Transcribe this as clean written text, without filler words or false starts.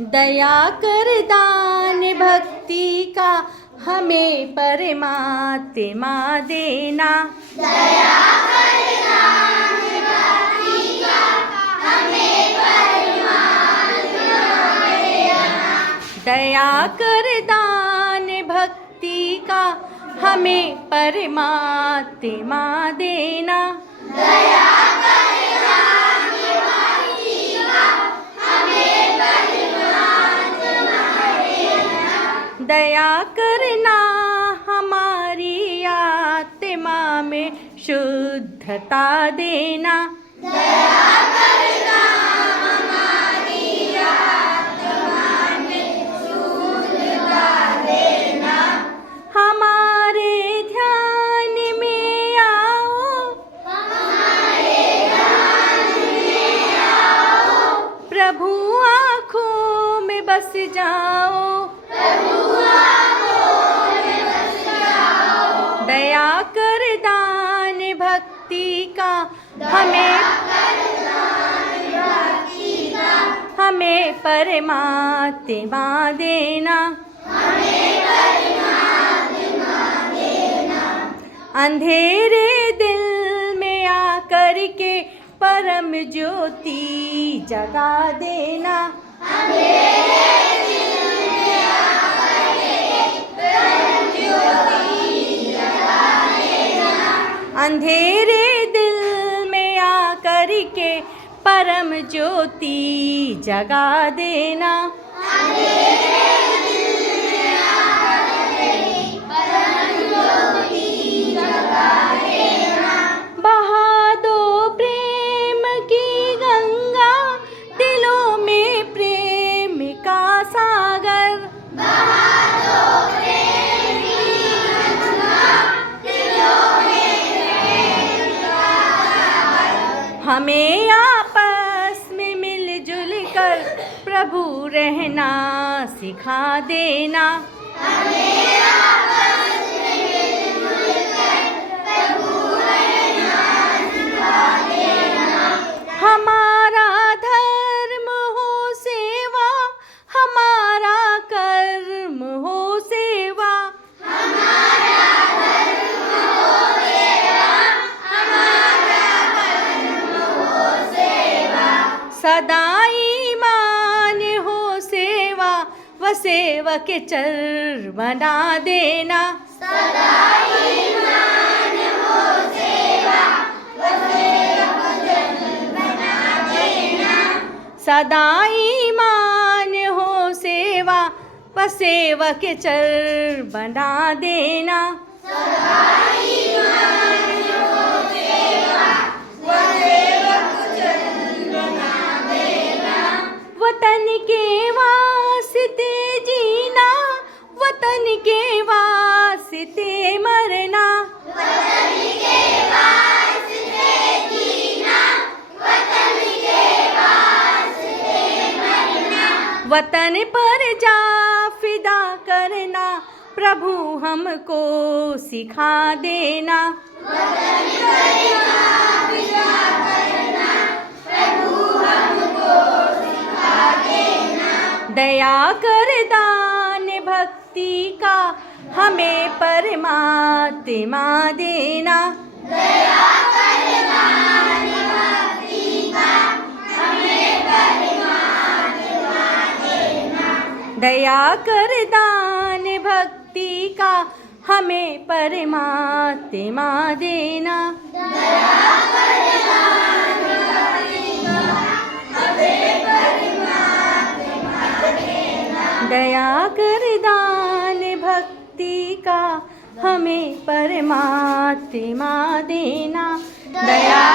दया कर दान भक्ति का हमें परमात्मा देना। दया कर दान भक्ति का हमें परमात्मा देना। दया कर दान भक्ति का हमें परमात्मा देना। दया कर दान भक्ति का हमें परमात्मा देना। दया करना हमारी आत्मा में शुद्धता देना। दया करना हमारी आत्मा में शुद्धता देना। हमारे ध्यान में आओ, हमारे ध्यान में आओ। प्रभु आँखों में बस जाओ। प्रभु आँखों में बस जाओ। दया कर दान भक्ति का हमें हमें परमात्मा देना। अंधेरे दिल में आकर के परम ज्योति जगा देना। अंधेरे दिल में आकर के परम ज्योति जगा देना। बहा दो प्रेम की गंगा, दिलों में प्रेम का सागर। हमें आपस में मिलजुल कर प्रभु रहना सिखा देना। हमारा धर्म हो सेवा, हमारा कर्म हो सेवा। सदा ईमान हो सेवा व सेवक चर बना देना। सदा ईमान हो सेवा व सेवक चर बना देना। वतन के वास्ते जीना, वतन के वास्ते मरना। वतन पर जा फिदा करना प्रभु हमको सिखा देना। दया कर दान भक्ति का हमें परमात्मा देना। दया कर दान भक्ति का हमें परमात्मा देना। दया कर दान भक्ति का हमें परमात्मा देना। दया